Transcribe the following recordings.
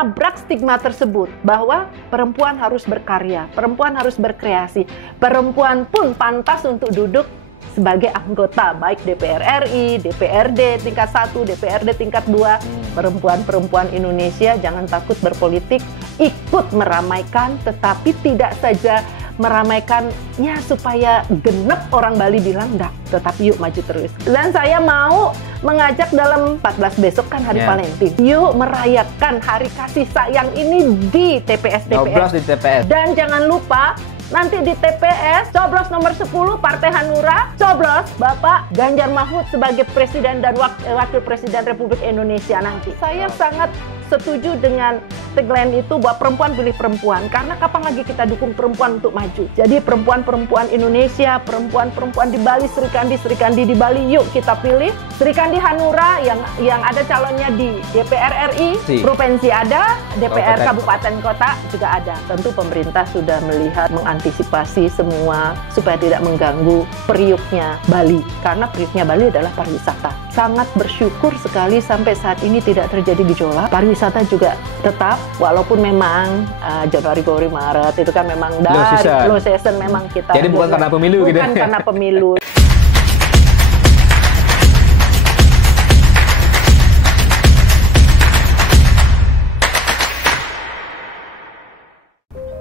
menabrak stigma tersebut bahwa perempuan harus berkarya, perempuan harus berkreasi, perempuan pun pantas untuk duduk sebagai anggota baik DPR RI, DPRD tingkat 1, DPRD tingkat 2. Perempuan-perempuan Indonesia jangan takut berpolitik, ikut meramaikan, tetapi tidak saja meramaikan ya supaya genep orang Bali bilang enggak, tetapi yuk maju terus. Dan saya mau mengajak dalam 14 besok kan hari Valentine. Yuk merayakan hari kasih sayang ini di TPS-TPS. Coblos di TPS. Dan jangan lupa nanti di TPS, coblos nomor 10 Partai Hanura, coblos Bapak Ganjar Mahfud sebagai Presiden dan Wakil Presiden Republik Indonesia nanti. Saya sangat setuju dengan tagline itu bahwa perempuan pilih perempuan, karena kapan lagi kita dukung perempuan untuk maju. Jadi perempuan-perempuan Indonesia, perempuan-perempuan di Bali, Serikandi di Bali, yuk kita pilih. Serikandi Hanura yang ada calonnya di DPR RI, provinsi ada, DPR Kabupaten Kota juga ada. Tentu pemerintah sudah melihat, mengantisipasi semua supaya tidak mengganggu periuknya Bali, karena periuknya Bali adalah pariwisata. Sangat bersyukur sekali sampai saat ini tidak terjadi gejolak. Pariwisata juga tetap, walaupun memang Januari, Februari, Maret itu kan memang dari low season memang kita. Jadi bukan karena pemilu gitu. Bukan karena pemilu.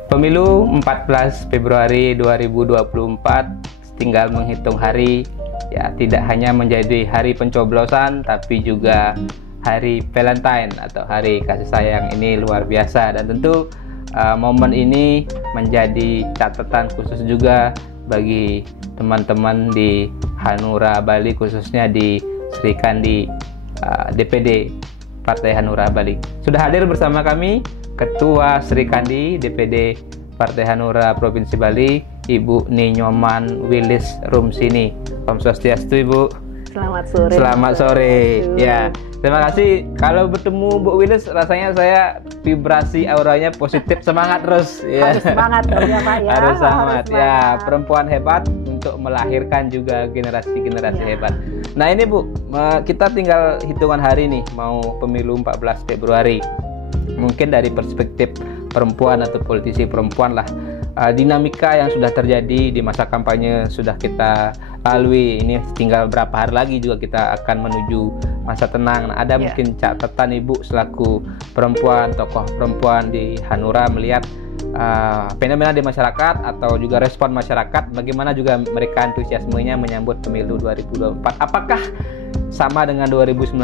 Pemilu 14 Februari 2024 tinggal menghitung hari. Ya, tidak hanya menjadi hari pencoblosan tapi juga hari Valentine atau hari kasih sayang. Ini luar biasa, dan tentu momen ini menjadi catatan khusus juga bagi teman-teman di Hanura Bali, khususnya di Serikandi DPD Partai Hanura Bali. Sudah hadir bersama kami Ketua Serikandi DPD Partai Hanura Provinsi Bali, Ibu Ninyoman Wilis Rumsini. Om Swastiastu, Ibu. Selamat sore. Selamat sore. Ya, terima kasih. Kalau bertemu Bu Wilis, rasanya saya vibrasi auranya positif, semangat terus. Ya. Harus semangat ya Pak ya. Harus semangat. Ya, perempuan hebat untuk melahirkan juga generasi-generasi hebat. Nah ini Bu, kita tinggal hitungan hari nih, mau pemilu 14 Februari. Mungkin dari perspektif perempuan atau politisi perempuan lah, dinamika yang sudah terjadi di masa kampanye sudah kita lalui. Ini tinggal berapa hari lagi juga kita akan menuju masa tenang. Nah, ada mungkin catatan Ibu selaku perempuan, tokoh perempuan di Hanura melihat fenomena di masyarakat atau juga respon masyarakat, bagaimana juga mereka antusiasmenya menyambut pemilu 2024. Apakah sama dengan 2019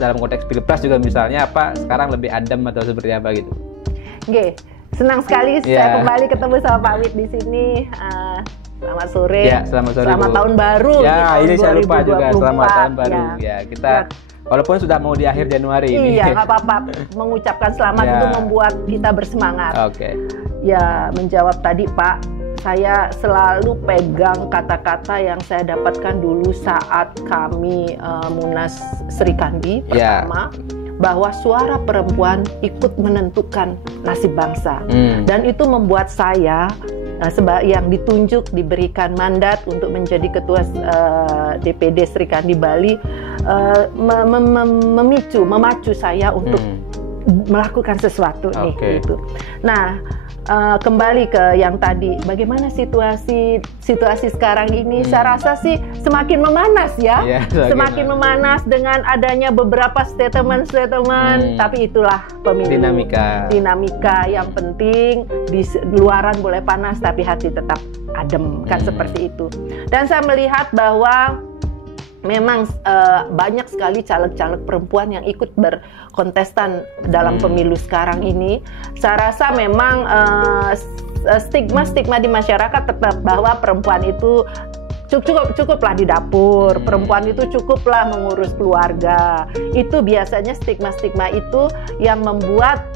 dalam konteks Pilpres juga misalnya, apa sekarang lebih adem atau seperti apa gitu? Oke, senang sekali saya kembali ketemu sama Pak Wid di sini. Selamat sore. Ya, selamat sore. Selamat tahun baru. Ya, ini saya lupa juga selamat tahun baru. Ya, kita walaupun sudah mau di akhir Januari ini. Iya, nggak apa-apa. Mengucapkan selamat itu membuat kita bersemangat. Oke. Ya, menjawab tadi Pak, saya selalu pegang kata-kata yang saya dapatkan dulu saat kami Munas Serikandi pertama, bahwa suara perempuan ikut menentukan nasib bangsa. Dan itu membuat saya yang ditunjuk, diberikan mandat untuk menjadi ketua DPD Serikandi Bali, memacu saya untuk melakukan sesuatu nih gitu. Nah, kembali ke yang tadi, bagaimana situasi sekarang ini? Saya rasa sih semakin memanas ya, semakin memanas dengan adanya beberapa statement, tapi itulah pemilu. Dinamika yang penting, di luaran boleh panas tapi hati tetap adem, kan seperti itu. Dan saya melihat bahwa memang banyak sekali caleg-caleg perempuan yang ikut berkontestan dalam pemilu sekarang ini. Saya rasa memang stigma di masyarakat tetap bahwa perempuan itu cukuplah di dapur, perempuan itu cukuplah mengurus keluarga. Itu biasanya stigma itu yang membuat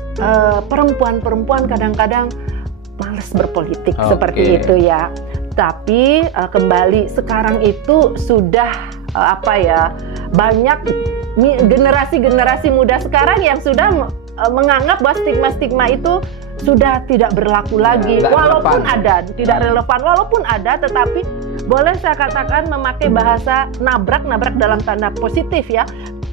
perempuan-perempuan kadang-kadang malas berpolitik seperti itu ya. Tapi kembali sekarang itu sudah banyak generasi muda sekarang yang sudah menganggap bahwa stigma itu sudah tidak berlaku lagi, walaupun ada, tidak relevan, walaupun ada, tetapi boleh saya katakan memakai bahasa nabrak dalam tanda positif ya.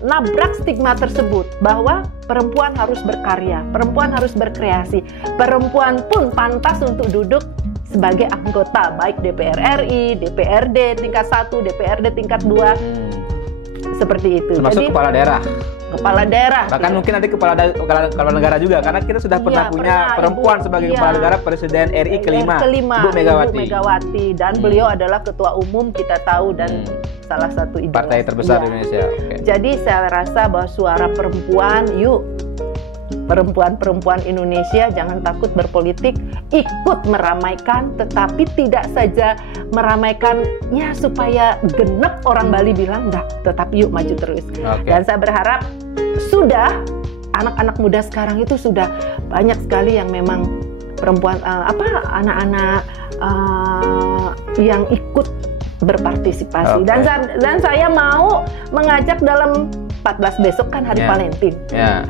nabrak stigma tersebut bahwa perempuan harus berkarya, perempuan harus berkreasi, perempuan pun pantas untuk duduk sebagai anggota baik DPR RI, DPRD tingkat 1, DPRD tingkat 2, seperti itu. Termasuk jadi kepala daerah. Kepala daerah. Bahkan mungkin nanti kepala negara juga, karena kita sudah pernah punya perempuan sebagai kepala negara, Presiden RI kelima, Ibu Megawati. Dan beliau adalah ketua umum, kita tahu, dan salah satu idola partai terbesar di Indonesia. Okay. Jadi saya rasa bahwa suara perempuan, yuk perempuan-perempuan Indonesia jangan takut berpolitik, ikut meramaikan, tetapi tidak saja meramaikan ya supaya genep orang Bali bilang, enggak, tetapi yuk maju terus. Okay. Dan saya berharap sudah anak-anak muda sekarang itu sudah banyak sekali yang memang perempuan anak-anak yang ikut berpartisipasi. Okay. Dan saya mau mengajak dalam 14 besok kan hari Valentine.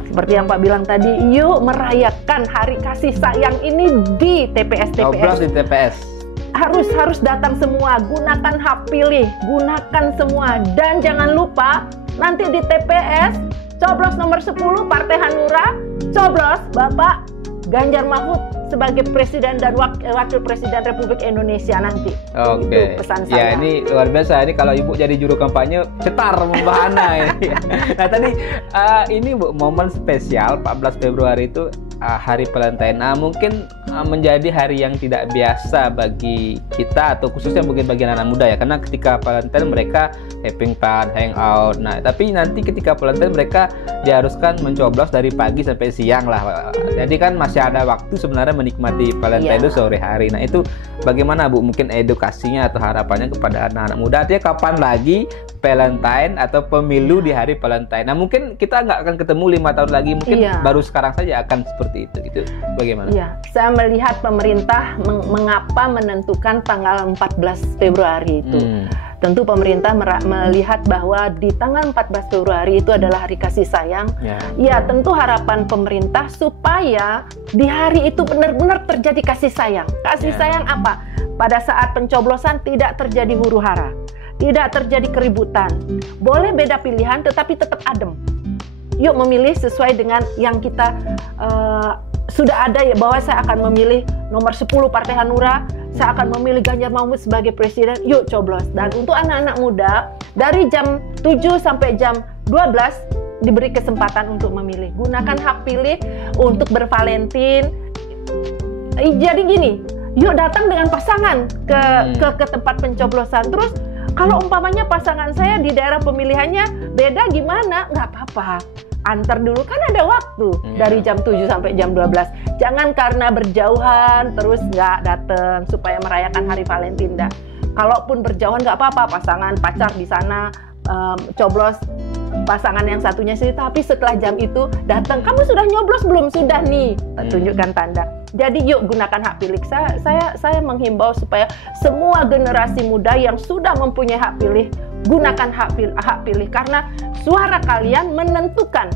Seperti yang Pak bilang tadi, yuk merayakan hari kasih sayang ini di TPS-TPS. Coblos di TPS. Harus datang semua, gunakan hak pilih, gunakan semua, dan jangan lupa nanti di TPS coblos nomor 10 Partai Hanura, coblos Bapak Ganjar Mahfud sebagai Presiden dan Wakil Presiden Republik Indonesia nanti. Oke. Itu pesan saya. Ya, ini luar biasa. Ini kalau Ibu jadi juru kampanye, cetar membahana ini. Nah, tadi ini Bu, momen spesial 14 Februari itu Hari Valentine. Nah, mungkin menjadi hari yang tidak biasa bagi kita, atau khususnya mungkin bagi anak muda ya, karena ketika Valentine mereka having fun, hangout. Nah, tapi nanti ketika Valentine mereka diharuskan mencoblos dari pagi sampai siang lah. Jadi kan masih ada waktu sebenarnya menikmati Valentine itu sore hari. Nah, itu bagaimana Bu mungkin edukasinya atau harapannya kepada anak-anak muda? Artinya kapan lagi Valentine atau pemilu di hari Valentine? Nah, mungkin kita nggak akan ketemu 5 tahun lagi, mungkin baru sekarang saja akan seperti itu gitu. Bagaimana? Iya, saya melihat pemerintah mengapa menentukan tanggal 14 Februari itu. Tentu pemerintah melihat bahwa di tanggal 14 Februari itu adalah hari kasih sayang. Ya, tentu harapan pemerintah supaya di hari itu benar-benar terjadi kasih sayang. Kasih sayang apa? Pada saat pencoblosan tidak terjadi huru-hara, tidak terjadi keributan. Boleh beda pilihan tetapi tetap adem. Yuk memilih sesuai dengan yang kita sudah ada ya, bahwa saya akan memilih nomor 10 Partai Hanura, saya akan memilih Ganjar Mahfud sebagai presiden, yuk coblos. Dan untuk anak-anak muda, dari jam 7 sampai jam 12 diberi kesempatan untuk memilih. Gunakan hak pilih untuk bervalentin. Jadi gini, yuk datang dengan pasangan ke tempat pencoblosan. Terus kalau umpamanya pasangan saya di daerah pemilihannya beda gimana? Nggak apa-apa. Antar dulu, kan ada waktu dari jam 7 sampai jam 12. Jangan karena berjauhan terus nggak datang supaya merayakan hari Valentine. Kalaupun berjauhan nggak apa-apa, pasangan pacar di sana coblos pasangan yang satunya sih, tapi setelah jam itu datang, kamu sudah nyoblos belum? Sudah nih, tunjukkan tanda. Jadi yuk gunakan hak pilih. Saya menghimbau supaya semua generasi muda yang sudah mempunyai hak pilih, gunakan hak pilih karena suara kalian menentukan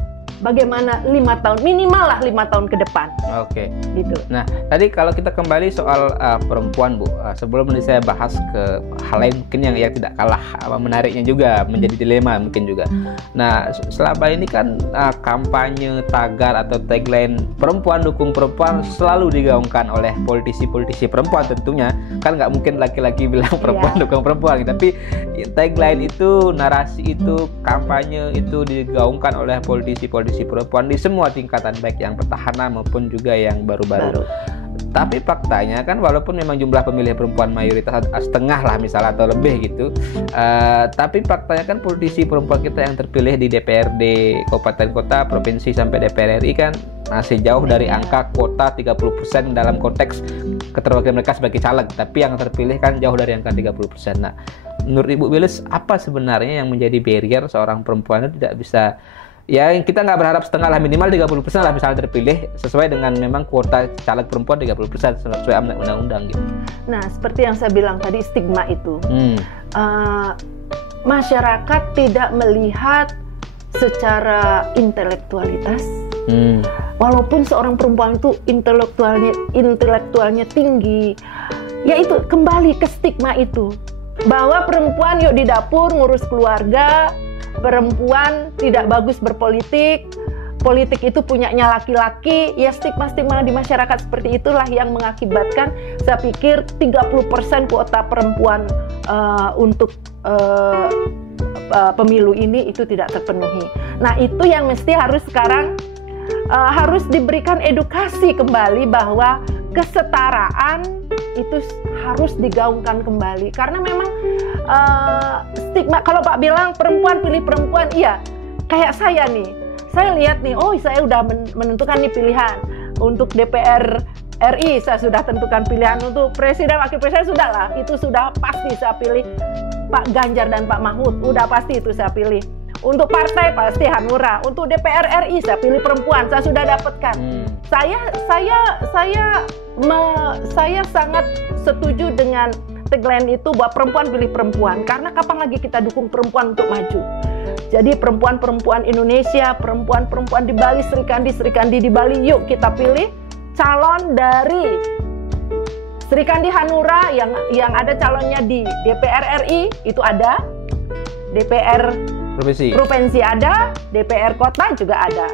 bagaimana 5 tahun, minimal lah 5 tahun ke depan. Oke. Gitu. Nah, tadi kalau kita kembali soal perempuan, Bu, sebelum ini saya bahas ke hal lain mungkin yang tidak kalah menariknya juga, menjadi dilema mungkin juga. Nah, selama ini kan kampanye, tagar atau tagline perempuan dukung perempuan selalu digaungkan oleh politisi-politisi perempuan tentunya. Kan nggak mungkin laki-laki bilang perempuan dukung perempuan, tapi tagline itu, narasi itu, kampanye itu digaungkan oleh politisi-politisi perempuan di semua tingkatan, baik yang petahana maupun juga yang baru-baru. Tapi faktanya kan walaupun memang jumlah pemilih perempuan mayoritas setengah lah misalnya atau lebih gitu, tapi faktanya kan politisi perempuan kita yang terpilih di DPRD kabupaten kota, provinsi sampai DPR RI kan masih jauh dari angka kuota 30% dalam konteks keterwakilan mereka sebagai caleg, tapi yang terpilih kan jauh dari angka 30%. Nah, menurut Ibu Wilis, apa sebenarnya yang menjadi barrier seorang perempuan itu tidak bisa, ya kita nggak berharap setengah lah, minimal 30% lah misalnya terpilih sesuai dengan memang kuota caleg perempuan 30% sesuai amanat undang-undang gitu. Nah, seperti yang saya bilang tadi, stigma itu masyarakat tidak melihat secara intelektualitas. Walaupun seorang perempuan itu intelektualnya tinggi, yaitu kembali ke stigma itu, bahwa perempuan yuk di dapur ngurus keluarga, perempuan tidak bagus berpolitik, politik itu punyanya laki-laki, ya stigma-stigma di masyarakat seperti itulah yang mengakibatkan saya pikir 30% kuota perempuan untuk pemilu ini itu tidak terpenuhi. Nah, itu yang mesti harus sekarang harus diberikan edukasi kembali bahwa kesetaraan itu harus digaungkan kembali, karena memang stigma. Kalau Pak bilang perempuan pilih perempuan, iya, kayak saya nih, saya lihat nih, oh saya udah menentukan nih pilihan untuk DPR RI, saya sudah tentukan pilihan untuk presiden, wakil presiden, sudah lah, itu sudah pasti saya pilih Pak Ganjar dan Pak Mahfud, udah pasti itu saya pilih. Untuk partai pasti Hanura, untuk DPR RI saya pilih perempuan, saya sudah dapatkan. Saya sangat setuju dengan tagline itu bahwa perempuan pilih perempuan, karena kapan lagi kita dukung perempuan untuk maju. Jadi perempuan-perempuan Indonesia, perempuan-perempuan di Bali, Serikandi di Bali, yuk kita pilih calon dari Serikandi Hanura yang ada calonnya di DPR RI itu ada, DPR provinsi ada, DPR kota juga ada,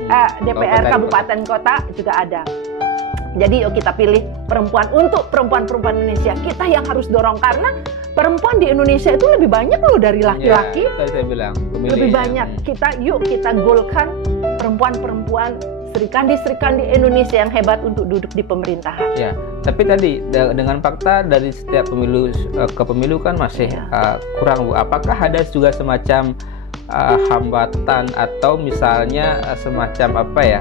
DPR kabupaten kota juga ada. Jadi yuk kita pilih perempuan untuk perempuan-perempuan Indonesia. Kita yang harus dorong, karena perempuan di Indonesia itu lebih banyak loh dari laki-laki. Ya, saya bilang, lebih banyak. Kita golkan perempuan-perempuan Serikandi Indonesia yang hebat untuk duduk di pemerintahan. Ya, tapi tadi dengan fakta dari setiap pemilu ke pemilu kan masih kurang, Bu. Apakah ada juga semacam hambatan atau misalnya semacam apa ya,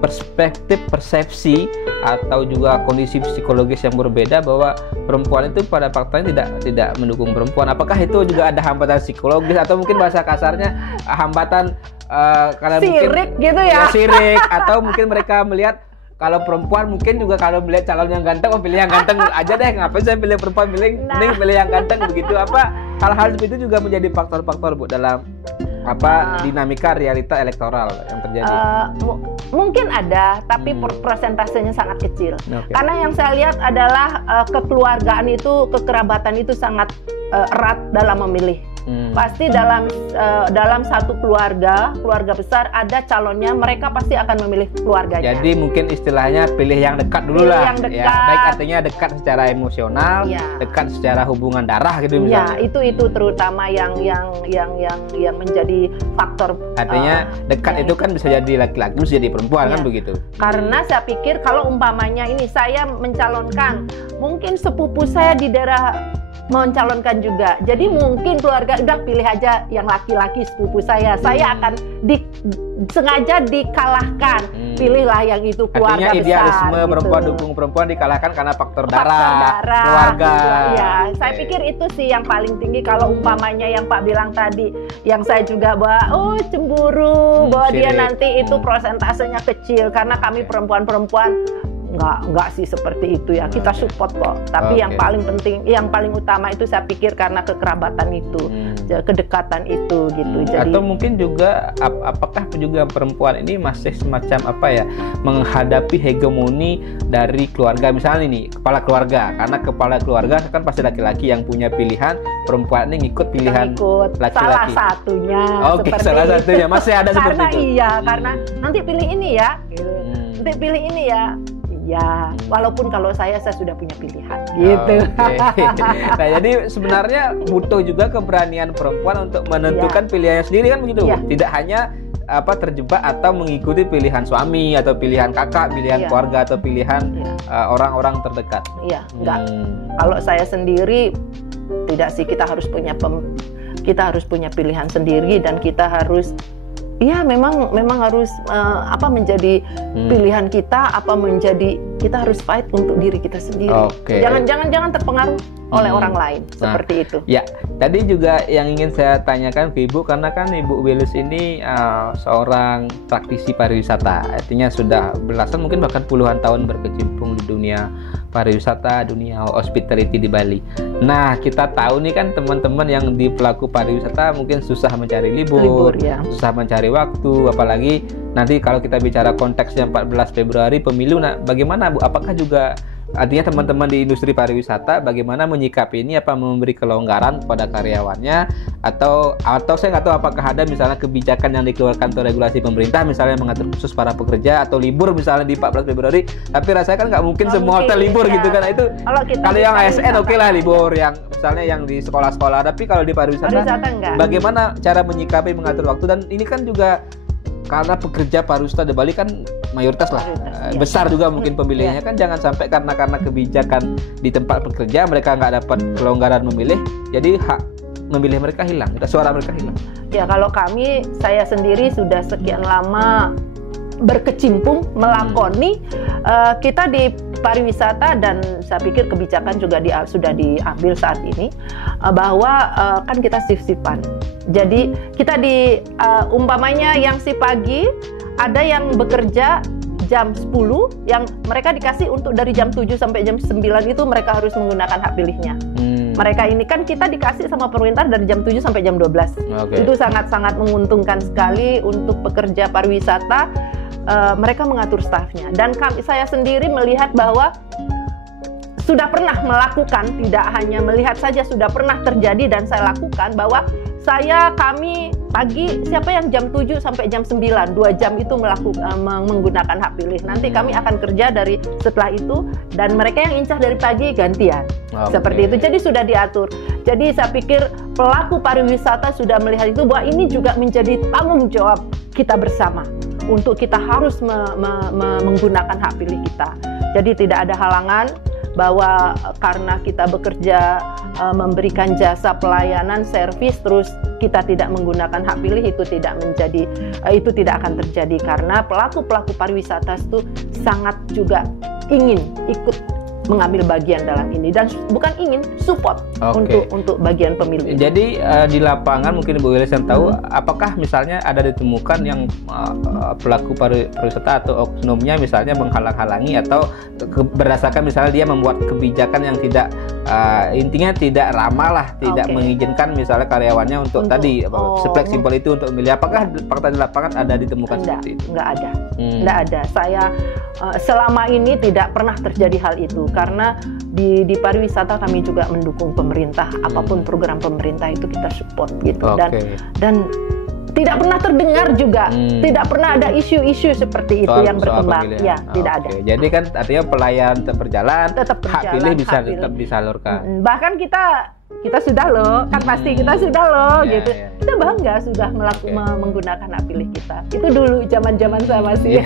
perspektif, persepsi atau juga kondisi psikologis yang berbeda bahwa perempuan itu pada faktanya tidak mendukung perempuan? Apakah itu juga ada hambatan psikologis atau mungkin bahasa kasarnya hambatan karena sirik mungkin gitu ya? Sirik, atau mungkin mereka melihat kalau perempuan mungkin juga kalau melihat calon yang ganteng, pilih yang ganteng aja deh, ngapain saya pilih perempuan, mending pilih yang ganteng begitu. Apa hal-hal seperti itu juga menjadi faktor-faktor, Bu, dalam dinamika realita elektoral yang terjadi? Mungkin ada, tapi persentasenya sangat kecil. Karena yang saya lihat adalah kekeluargaan itu, kekerabatan itu sangat erat dalam memilih. Pasti dalam satu keluarga besar ada calonnya, mereka pasti akan memilih keluarganya. Jadi mungkin istilahnya pilih yang dekat dulu lah. Yang dekat. Ya, baik artinya dekat secara emosional, dekat secara hubungan darah gitu misalnya. Ya, itu terutama yang menjadi faktor. Artinya dekat itu kan bisa jadi laki-laki, bisa jadi perempuan, kan begitu. Karena saya pikir kalau umpamanya ini saya mencalonkan, mungkin sepupu saya di daerah mencalonkan juga. Jadi mungkin keluarga udah pilih aja yang laki-laki sepupu saya. Saya akan sengaja dikalahkan. Pilihlah yang itu keluarga besar. Artinya idealisme gitu. Perempuan dukung perempuan dikalahkan karena faktor darah, keluarga. Ya, saya pikir itu sih yang paling tinggi. Kalau umpamanya yang Pak bilang tadi, yang saya juga bahwa cemburu, bahwa dia nanti itu prosentasenya kecil karena kami perempuan-perempuan. Enggak sih seperti itu ya, kita support kok. Tapi yang paling penting, yang paling utama itu saya pikir karena kekerabatan itu, kedekatan itu gitu. Jadi, atau mungkin juga apakah juga perempuan ini masih semacam apa ya, menghadapi hegemoni dari keluarga, misalnya nih kepala keluarga, karena kepala keluarga kan pasti laki-laki yang punya pilihan, perempuan ini ngikut pilihan laki-laki. Salah satunya. Salah satunya masih ada seperti itu. Karena nanti pilih ini ya, gitu. Nanti pilih ini ya. Ya, walaupun kalau saya sudah punya pilihan, gitu. Nah, jadi sebenarnya butuh juga keberanian perempuan untuk menentukan pilihannya sendiri, kan begitu? Tidak hanya terjebak atau mengikuti pilihan suami atau pilihan kakak, pilihan keluarga atau pilihan orang-orang terdekat. Iya, enggak. Kalau saya sendiri tidak sih, kita harus punya pilihan sendiri dan kita harus. Iya, memang harus menjadi pilihan kita, kita harus fight untuk diri kita sendiri. Jangan terpengaruh oleh orang lain, seperti itu. Ya, tadi juga yang ingin saya tanyakan ke Ibu, karena kan Ibu Willis ini seorang praktisi pariwisata, artinya sudah belasan mungkin bahkan puluhan tahun berkecimpung di dunia pariwisata, dunia hospitality di Bali. Nah, kita tahu nih kan teman-teman yang di pelaku pariwisata mungkin susah mencari libur susah mencari waktu, apalagi nanti kalau kita bicara konteksnya 14 Februari pemilu. Nah, bagaimana Bu? Apakah juga artinya teman-teman di industri pariwisata bagaimana menyikapi ini, apa memberi kelonggaran kepada karyawannya atau saya nggak tahu apakah ada misalnya kebijakan yang dikeluarkan atau regulasi pemerintah misalnya mengatur khusus para pekerja atau libur misalnya di 14 Februari, tapi rasanya kan nggak mungkin semua hotel libur gitu kan. Itu kalau yang ASN oke lah libur, yang misalnya yang di sekolah-sekolah, tapi kalau di pariwisata bagaimana cara menyikapi mengatur waktu. Dan ini kan juga karena pekerja pariwisata di Bali kan mayoritas lah besar juga mungkin pemilihnya kan, jangan sampai karena kebijakan di tempat bekerja mereka nggak dapat kelonggaran memilih, jadi hak memilih mereka hilang, suara mereka hilang. Ya kalau saya sendiri sudah sekian lama berkecimpung melakoni kita di pariwisata, dan saya pikir kebijakan juga sudah diambil saat ini bahwa kan kita shift-shiftan. Jadi kita umpamanya yang si pagi ada yang bekerja jam 10, yang mereka dikasih untuk dari jam 7 sampai jam 9 itu mereka harus menggunakan hak pilihnya. Mereka ini kan kita dikasih sama pemerintah dari jam 7 sampai jam 12. Itu sangat-sangat menguntungkan sekali untuk pekerja pariwisata. Mereka mengatur stafnya, dan saya sendiri melihat bahwa sudah pernah melakukan, tidak hanya melihat saja, sudah pernah terjadi dan saya lakukan, bahwa kami pagi siapa yang jam 7 sampai jam 9 2 jam itu menggunakan hak pilih, nanti kami akan kerja dari setelah itu, dan mereka yang incah dari pagi gantian. Seperti itu, jadi sudah diatur. Jadi saya pikir pelaku pariwisata sudah melihat itu, bahwa ini juga menjadi tanggung jawab kita bersama untuk kita harus menggunakan hak pilih kita. Jadi tidak ada halangan bahwa karena kita bekerja memberikan jasa pelayanan servis terus kita tidak menggunakan hak pilih, itu tidak akan terjadi, karena pelaku pariwisata itu sangat juga ingin ikut mengambil bagian dalam ini, dan bukan ingin support untuk bagian pemilu. Jadi di lapangan mungkin Bu Wilis yang tahu, apakah misalnya ada ditemukan yang pelaku pariwisata atau oknumnya misalnya menghalang-halangi atau berdasarkan misalnya dia membuat kebijakan yang tidak intinya tidak ramah lah, tidak mengizinkan misalnya karyawannya untuk tadi fleksibel itu untuk memilih. Apakah fakta di lapangan ada ditemukan seperti itu? Enggak ada. Saya selama ini tidak pernah terjadi hal itu, karena di pariwisata kami juga mendukung pemerintah, apapun program pemerintah itu kita support gitu. Dan tidak pernah terdengar juga, tidak pernah ada isu-isu seperti itu yang berkembang. Tidak ada. Jadi kan artinya pelayan tetap berjalan, hak pilih bisa tetap disalurkan. Bahkan kita sudah loh, kan pasti kita sudah loh gitu. Kita bangga sudah menggunakan hak pilih kita. Itu dulu zaman-zaman saya masih.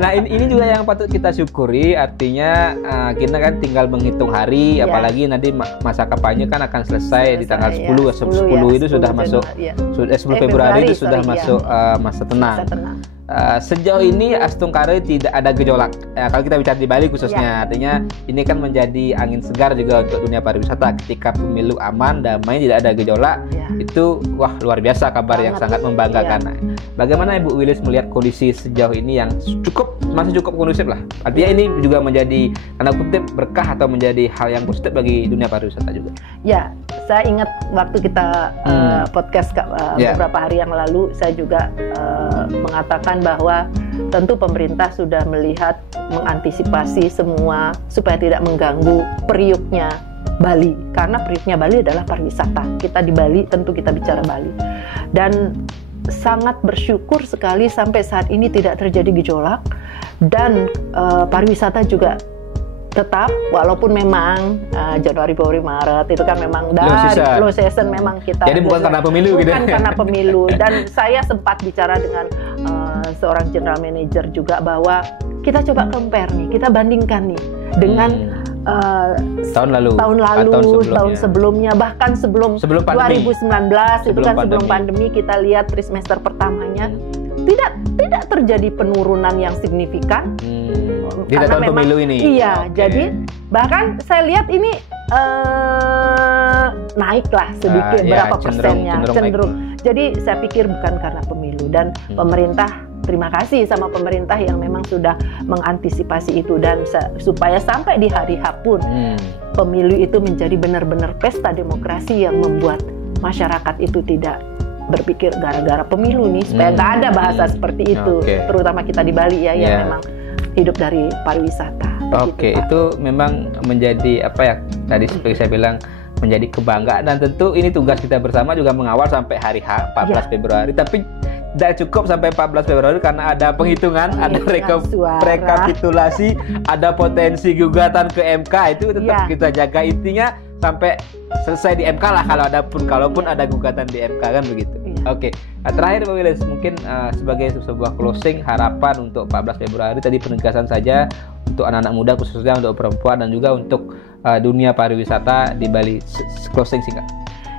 Nah ini juga yang patut kita syukuri, artinya kita kan tinggal menghitung hari, apalagi nanti masa kampanye kan akan selesai di tanggal 10 itu sudah masuk 10 Februari itu sudah masuk masa tenang. Sejauh ini Astungkare tidak ada gejolak. Kalau kita bicara di Bali khususnya, artinya ini kan menjadi angin segar juga untuk dunia pariwisata. Ketika pemilu aman, damai, tidak ada gejolak, itu luar biasa kabar yang sangat membanggakan. Bagaimana Ibu Wilis melihat kondisi sejauh ini yang masih cukup kondusif lah? Artinya ini juga menjadi tanda kutip berkah atau menjadi hal yang positif bagi dunia pariwisata juga. Ya, saya ingat waktu kita podcast beberapa hari yang lalu, saya juga mengatakan bahwa tentu pemerintah sudah melihat, mengantisipasi semua supaya tidak mengganggu periuknya Bali, karena periuknya Bali adalah pariwisata. Kita di Bali tentu kita bicara Bali, dan sangat bersyukur sekali sampai saat ini tidak terjadi gejolak, dan pariwisata juga tetap, walaupun memang Januari, Februari, Maret itu kan memang low season memang kita. Jadi bukan karena pemilu gitu. Bukan karena pemilu. Dan saya sempat bicara dengan seorang general manager juga bahwa kita coba compare nih, kita bandingkan nih dengan tahun lalu, tahun sebelumnya, bahkan sebelum pandemi. 2019 itu kan sebelum pandemi, kita lihat trimester pertamanya tidak terjadi penurunan yang signifikan. Tidak tahun memang, pemilu ini. Iya, jadi bahkan saya lihat ini naiklah sedikit berapa persennya, cenderung. Jadi saya pikir bukan karena pemilu, dan pemerintah, terima kasih sama pemerintah yang memang sudah mengantisipasi itu, dan supaya sampai di hari H pun pemilu itu menjadi benar-benar pesta demokrasi yang membuat masyarakat itu tidak berpikir gara-gara pemilu nih, supaya nggak ada bahasa seperti itu, terutama kita di Bali yang memang hidup dari pariwisata. Oke, Pak. itu memang menjadi apa ya? Tadi seperti saya bilang menjadi kebanggaan, dan tentu ini tugas kita bersama juga mengawal sampai hari H 14 Februari. Tapi tidak cukup sampai 14 Februari karena ada penghitungan, ada rekapitulasi, ada potensi gugatan ke MK, itu tetap kita jaga, intinya sampai selesai di MK lah kalaupun ada gugatan di MK kan begitu. Oke. Nah, terakhir Pak Wiles, mungkin sebagai sebuah closing harapan untuk 14 Februari tadi, penegasan saja untuk anak-anak muda khususnya untuk perempuan dan juga untuk dunia pariwisata di Bali. Closing singkat.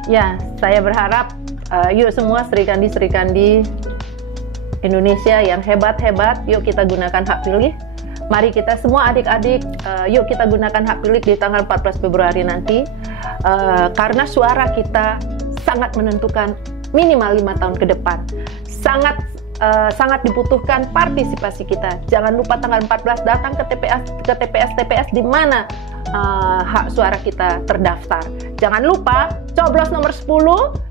Ya, saya berharap yuk semua Serikandi Indonesia yang hebat-hebat, yuk kita gunakan hak pilih. Mari kita semua adik-adik, yuk kita gunakan hak pilih di tanggal 14 Februari nanti, karena suara kita sangat menentukan minimal 5 tahun ke depan. Sangat dibutuhkan partisipasi kita. Jangan lupa tanggal 14 datang ke TPS di mana hak suara kita terdaftar. Jangan lupa coblos nomor 10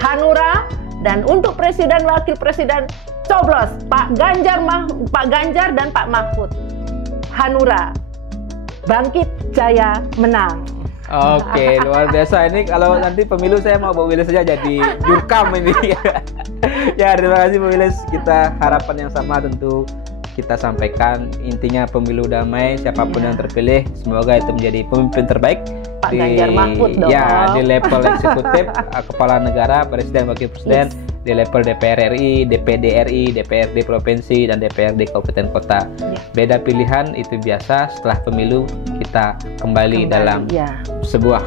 Hanura, dan untuk presiden wakil presiden coblos Pak Ganjar dan Pak Mahfud. Hanura, bangkit jaya menang. Oke, luar biasa. Ini kalau nanti pemilu saya mau Pak Wiles saja jadi jurkam ini. Ya, terima kasih Pak Wiles. Kita harapan yang sama tentu kita sampaikan, intinya pemilu damai, siapapun yang terpilih semoga itu menjadi pemimpin terbaik Pak Ganjar Mahfud dong. Ya, di level eksekutif, kepala negara, presiden, wakil presiden, di level DPR RI, DPD RI, DPRD provinsi, dan DPRD kabupaten kota. Beda pilihan itu biasa, setelah pemilu kita kembali dalam sebuah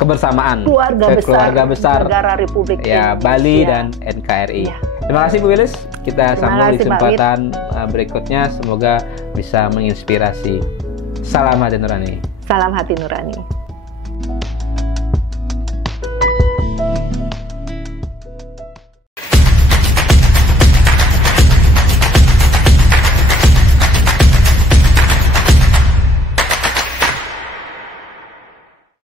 kebersamaan keluarga besar negara Republik Indonesia, Bali dan NKRI. Terima kasih Bu Wiles. Kita sambung di kesempatan berikutnya. Semoga bisa menginspirasi. Salam hati nurani. Salam hati nurani.